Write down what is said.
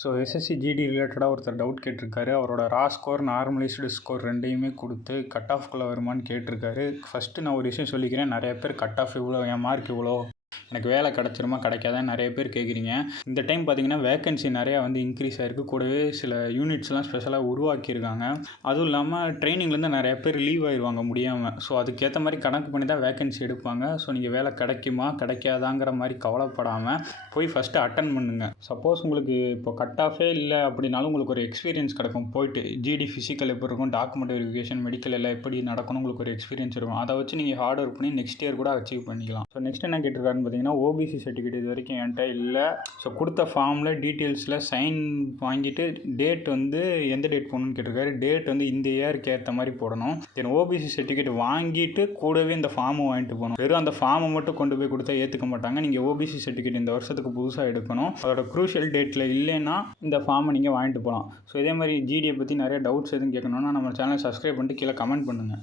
So SSC GD ரிலேட்டடாக ஒருத்தர் doubt கேட்டிருக்காரு. அவரோட ரா ஸ்கோர், நார்மலைஸ்டு ஸ்கோர் ரெண்டையுமே கொடுத்து கட் ஆஃப்குள்ளே வருமானு கேட்டிருக்காரு. ஃபஸ்ட்டு நான் ஒரு விஷயம் சொல்லிக்கிறேன். நிறைய பேர் கட் ஆஃப் இவ்வளோ, என் மார்க் இவ்வளோ, எனக்கு வேலை கிடச்சிருமா கிடைக்காதான்னு நிறைய பேர் கேட்குறீங்க. இந்த டைம் பார்த்தீங்கன்னா வேக்கன்சி நிறையா வந்து இன்க்ரீஸ் ஆகிருக்கு. கூடவே சில யூனிட்ஸ்லாம் ஸ்பெஷலாக உருவாக்கியிருக்காங்க. அதுவும் இல்லாமல் ட்ரைனிங்லேருந்து நிறைய பேர் லீவ் ஆயிடுவாங்க முடியாமல். ஸோ அதுக்கேற்ற மாதிரி கணக்கு பண்ணி தான் வேக்கன்சி எடுப்பாங்க. ஸோ நீங்கள் வேலை கிடைக்குமா கிடைக்காதாங்கிற மாதிரி கவலைப்படாமல் போய் ஃபஸ்ட்டு அட்டன் பண்ணுங்கள். சப்போஸ் உங்களுக்கு இப்போ கட் ஆஃபே இல்லை அப்படின்னாலும் உங்களுக்கு ஒரு எக்ஸ்பீரியன்ஸ் கிடைக்கும். போயிட்டு ஜிடி ஃபிசிக்கல் எப்படி இருக்கும், டாக்குமெண்ட் வெரிஃபிகேஷன், மெடிக்கல் எல்லாம் எப்படி நடக்கணும் உங்களுக்கு ஒரு எக்ஸ்பீரியன்ஸ் இருக்கும். அதை வச்சு நீங்கள் ஹார்ட் ஒர்க் பண்ணி நெக்ஸ்ட் இயர் கூட அச்சீவ் பண்ணிக்கலாம். ஸோ நெக்ஸ்ட் என்ன கேட்டிருக்காருன்னு பார்த்தீங்கன்னா, ஓபிசி சர்டிஃபிகேட் இது வரைக்கும் என்கிட்ட இல்லை. ஸோ கொடுத்த ஃபார்மில் டீட்டெயில்ஸில் சைன் வாங்கிட்டு டேட் வந்து எந்த டேட் போடணும்னு கேட்டிருக்காரு. டேட் வந்து இந்த இயருக்கு ஏற்ற மாதிரி போடணும். தென் ஓபிசி சர்டிஃபிகேட் வாங்கிட்டு கூடவே இந்த ஃபார்மும் வாங்கிட்டு போகணும். வெறும் அந்த ஃபார்மை மட்டும் கொண்டு போய் கொடுத்தா ஏற்றுக்க மாட்டாங்க. நீங்கள் ஓபிசி சர்டிஃபிகேட் இந்த வருஷத்துக்கு புதுசாக எடுக்கணும். அதோட க்ரூஷியல் டேட்டில் இல்லைன்னா இந்த ஃபார்மை நீங்கள் வாங்கிட்டு போகலாம். ஸோ இதே மாதிரி ஜிடியை பற்றி நிறைய டவுட்ஸ் எதுவும் கேட்கணுன்னா நம்ம சேனலை சப்ஸ்கிரைப் பண்ணிட்டு கீழே கமெண்ட் பண்ணுங்கள்.